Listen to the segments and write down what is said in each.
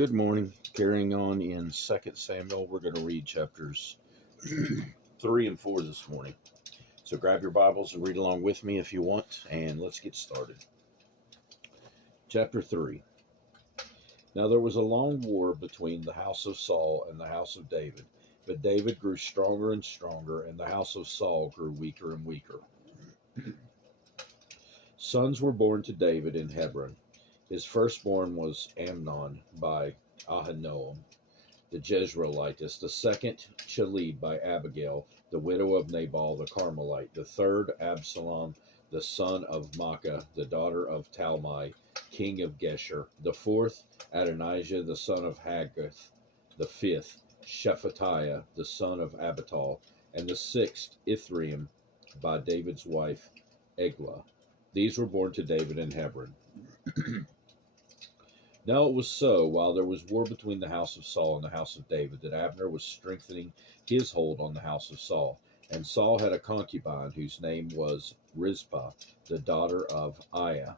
Good morning. Carrying on in Second Samuel, we're going to read chapters 3 and 4 this morning. So grab your Bibles and read along with me if you want, and let's get started. Chapter 3. Now there was a long war between the house of Saul and the house of David, but David grew stronger and stronger, and the house of Saul grew weaker and weaker. Sons were born to David in Hebron. His firstborn was Amnon by Ahinoam, the Jezreelitess; the second, Chalib by Abigail, the widow of Nabal the Carmelite; the third, Absalom, the son of Maacah, the daughter of Talmai, king of Geshur; the fourth, Adonijah, the son of Haggith; the fifth, Shephatiah, the son of Abital; and the sixth, Ithream, by David's wife, Eglah. These were born to David in Hebron. Now it was so, while there was war between the house of Saul and the house of David, that Abner was strengthening his hold on the house of Saul. And Saul had a concubine whose name was Rizpah, the daughter of Aiah.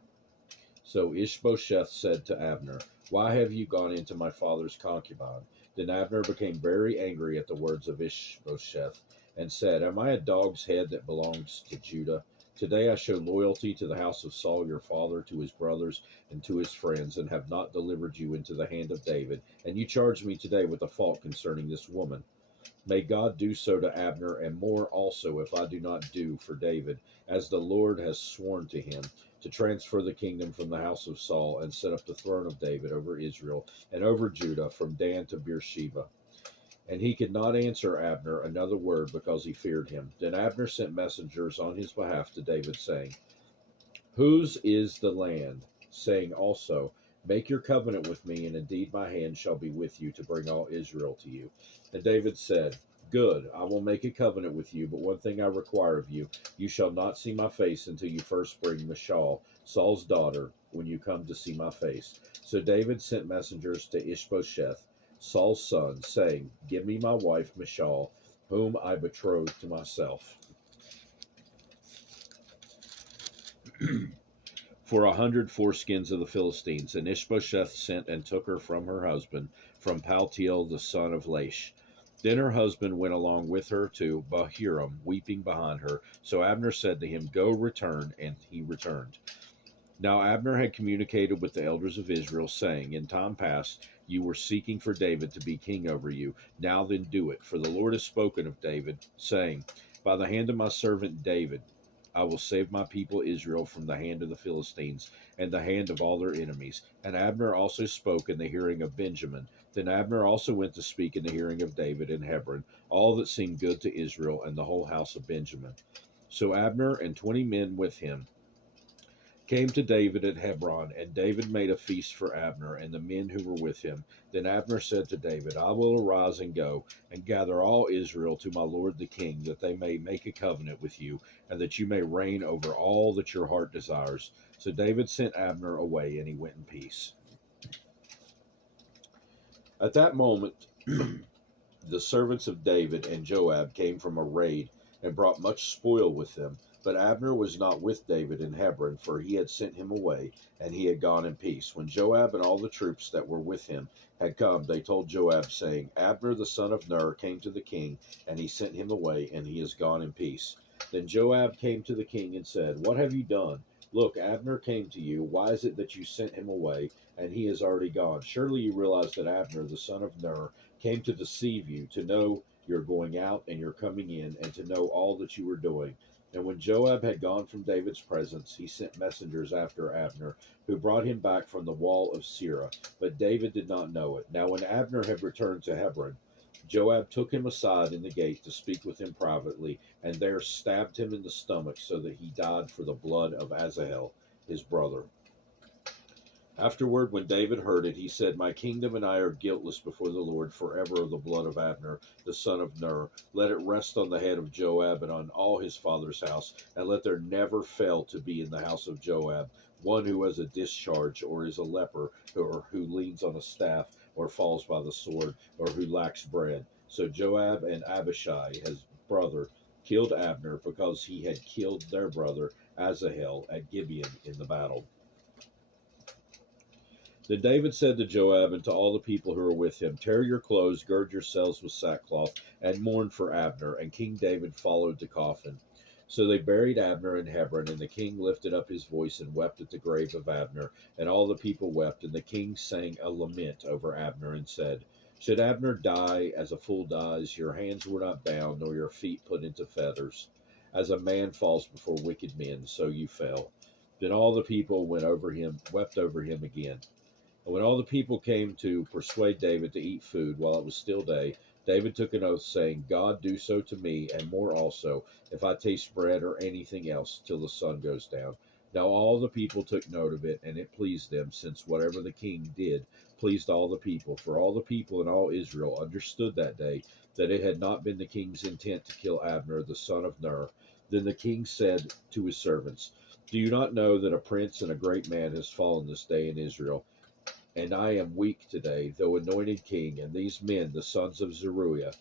So Ishbosheth said to Abner, "Why have you gone into my father's concubine?" Then Abner became very angry at the words of Ishbosheth, and said, "Am I a dog's head that belongs to Judah? Today I show loyalty to the house of Saul your father, to his brothers, and to his friends, and have not delivered you into the hand of David. And you charge me today with a fault concerning this woman. May God do so to Abner, and more also, if I do not do for David, as the Lord has sworn to him, to transfer the kingdom from the house of Saul, and set up the throne of David over Israel and over Judah, from Dan to Beersheba." And he could not answer Abner another word, because he feared him. Then Abner sent messengers on his behalf to David, saying, "Whose is the land?" saying also, "Make your covenant with me, and indeed my hand shall be with you to bring all Israel to you." And David said, "Good, I will make a covenant with you, but one thing I require of you: you shall not see my face until you first bring Michal, Saul's daughter, when you come to see my face." So David sent messengers to Ishbosheth, Saul's son, saying, "Give me my wife Michal, whom I betrothed to myself, for 100 foreskins of the Philistines." And Ishbosheth sent and took her from her husband, from Paltiel the son of Laish. Then her husband went along with her to Bahurim, weeping behind her. So Abner said to him, "Go, return." And he returned. Now Abner had communicated with the elders of Israel, saying, "In time past you were seeking for David to be king over you. Now then do it, for the Lord has spoken of David, saying, By the hand of my servant David I will save my people Israel from the hand of the Philistines and the hand of all their enemies." And Abner also spoke in the hearing of Benjamin. Then Abner also went to speak in the hearing of David in Hebron, all that seemed good to Israel and the whole house of Benjamin. So Abner and 20 men with him came to David at Hebron, and David made a feast for Abner and the men who were with him. Then Abner said to David, "I will arise and go and gather all Israel to my lord the king, that they may make a covenant with you, and that you may reign over all that your heart desires." So David sent Abner away, and he went in peace. At that moment, the servants of David and Joab came from a raid, and brought much spoil with them. But Abner was not with David in Hebron, for he had sent him away, and he had gone in peace. When Joab and all the troops that were with him had come, they told Joab, saying, "Abner the son of Ner came to the king, and he sent him away, and he is gone in peace." Then Joab came to the king and said, "What have you done? Look, Abner came to you. Why is it that you sent him away, and he is already gone? Surely you realize that Abner the son of Ner came to deceive you, to know your going out and your coming in, and to know all that you were doing." And when Joab had gone from David's presence, he sent messengers after Abner, who brought him back from the wall of Sirah. But David did not know it. Now when Abner had returned to Hebron, Joab took him aside in the gate to speak with him privately, and there stabbed him in the stomach, so that he died for the blood of Asahel, his brother. Afterward, when David heard it, he said, "My kingdom and I are guiltless before the Lord forever of the blood of Abner, the son of Ner. Let it rest on the head of Joab and on all his father's house, and let there never fail to be in the house of Joab one who has a discharge, or is a leper, or who leans on a staff, or falls by the sword, or who lacks bread." So Joab and Abishai, his brother, killed Abner, because he had killed their brother Asahel at Gibeon in the battle. Then David said to Joab and to all the people who were with him, "Tear your clothes, gird yourselves with sackcloth, and mourn for Abner." And King David followed the coffin. So they buried Abner in Hebron, and the king lifted up his voice and wept at the grave of Abner. And all the people wept, and the king sang a lament over Abner and said, "Should Abner die as a fool dies? Your hands were not bound, nor your feet put into fetters. As a man falls before wicked men, so you fell." Then all the people wept over him again. And when all the people came to persuade David to eat food while it was still day, David took an oath, saying, "God do so to me, and more also, if I taste bread or anything else till the sun goes down." Now all the people took note of it, and it pleased them, since whatever the king did pleased all the people. For all the people in all Israel understood that day that it had not been the king's intent to kill Abner, the son of Ner. Then the king said to his servants, "Do you not know that a prince and a great man has fallen this day in Israel? And I am weak today, though anointed king, and these men, the sons of Zeruiah,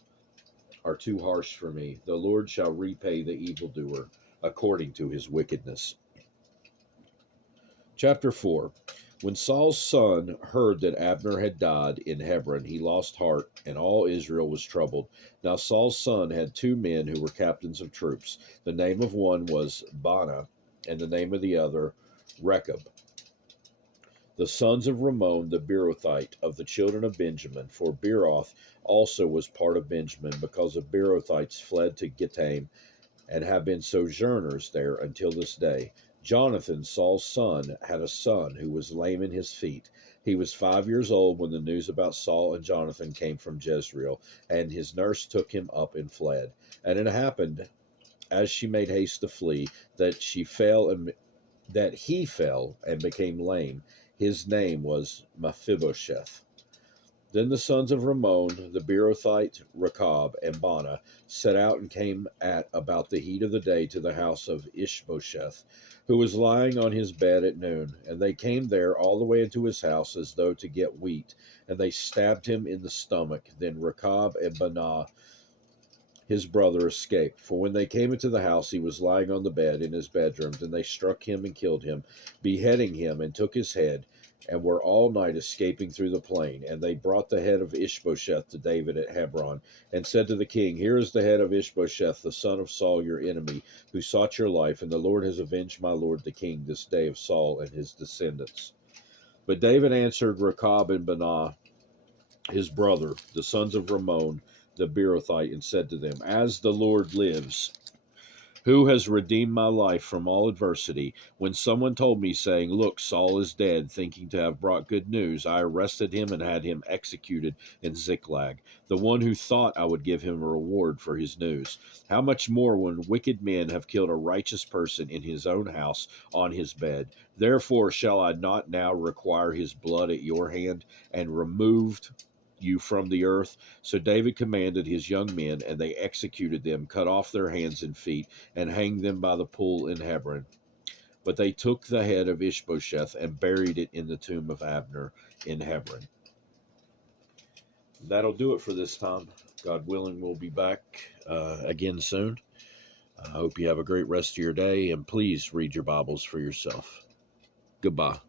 are too harsh for me. The Lord shall repay the evildoer according to his wickedness." Chapter 4. When Saul's son heard that Abner had died in Hebron, he lost heart, and all Israel was troubled. Now Saul's son had two men who were captains of troops. The name of one was Baanah, and the name of the other Rechab, the sons of Rimmon the Beerothite, of the children of Benjamin. For Beeroth also was part of Benjamin, because the Beerothites fled to Gittaim, and have been sojourners there until this day. Jonathan, Saul's son, had a son who was lame in his feet. He was 5 years old when the news about Saul and Jonathan came from Jezreel, and his nurse took him up and fled. And it happened, as she made haste to flee, that he fell and became lame. His name was Mephibosheth. Then the sons of Rimmon, the Beerothite, Rechab, and Baanah, set out and came at about the heat of the day to the house of Ishbosheth, who was lying on his bed at noon. And they came there all the way into his house as though to get wheat, and they stabbed him in the stomach. Then Rechab and Baanah, his brother, escaped. For when they came into the house, he was lying on the bed in his bedroom. Then they struck him and killed him, beheading him, and took his head, and were all night escaping through the plain. And they brought the head of Ishbosheth to David at Hebron, and said to the king, "Here is the head of Ishbosheth, the son of Saul, your enemy, who sought your life, and the Lord has avenged my lord the king this day of Saul and his descendants." But David answered Rechab and Baanah, his brother, the sons of Rimmon the Beerothite, and said to them, "As the Lord lives, who has redeemed my life from all adversity, when someone told me, saying, 'Look, Saul is dead,' thinking to have brought good news, I arrested him and had him executed in Ziklag, the one who thought I would give him a reward for his news. How much more when wicked men have killed a righteous person in his own house on his bed? Therefore shall I not now require his blood at your hand, and removed you from the earth?" So David commanded his young men, and they executed them, cut off their hands and feet, and hanged them by the pool in Hebron. But they took the head of Ishbosheth and buried it in the tomb of Abner in Hebron. That'll do it for this time. God willing, we'll be back again soon. I hope you have a great rest of your day, and please read your Bibles for yourself. Goodbye.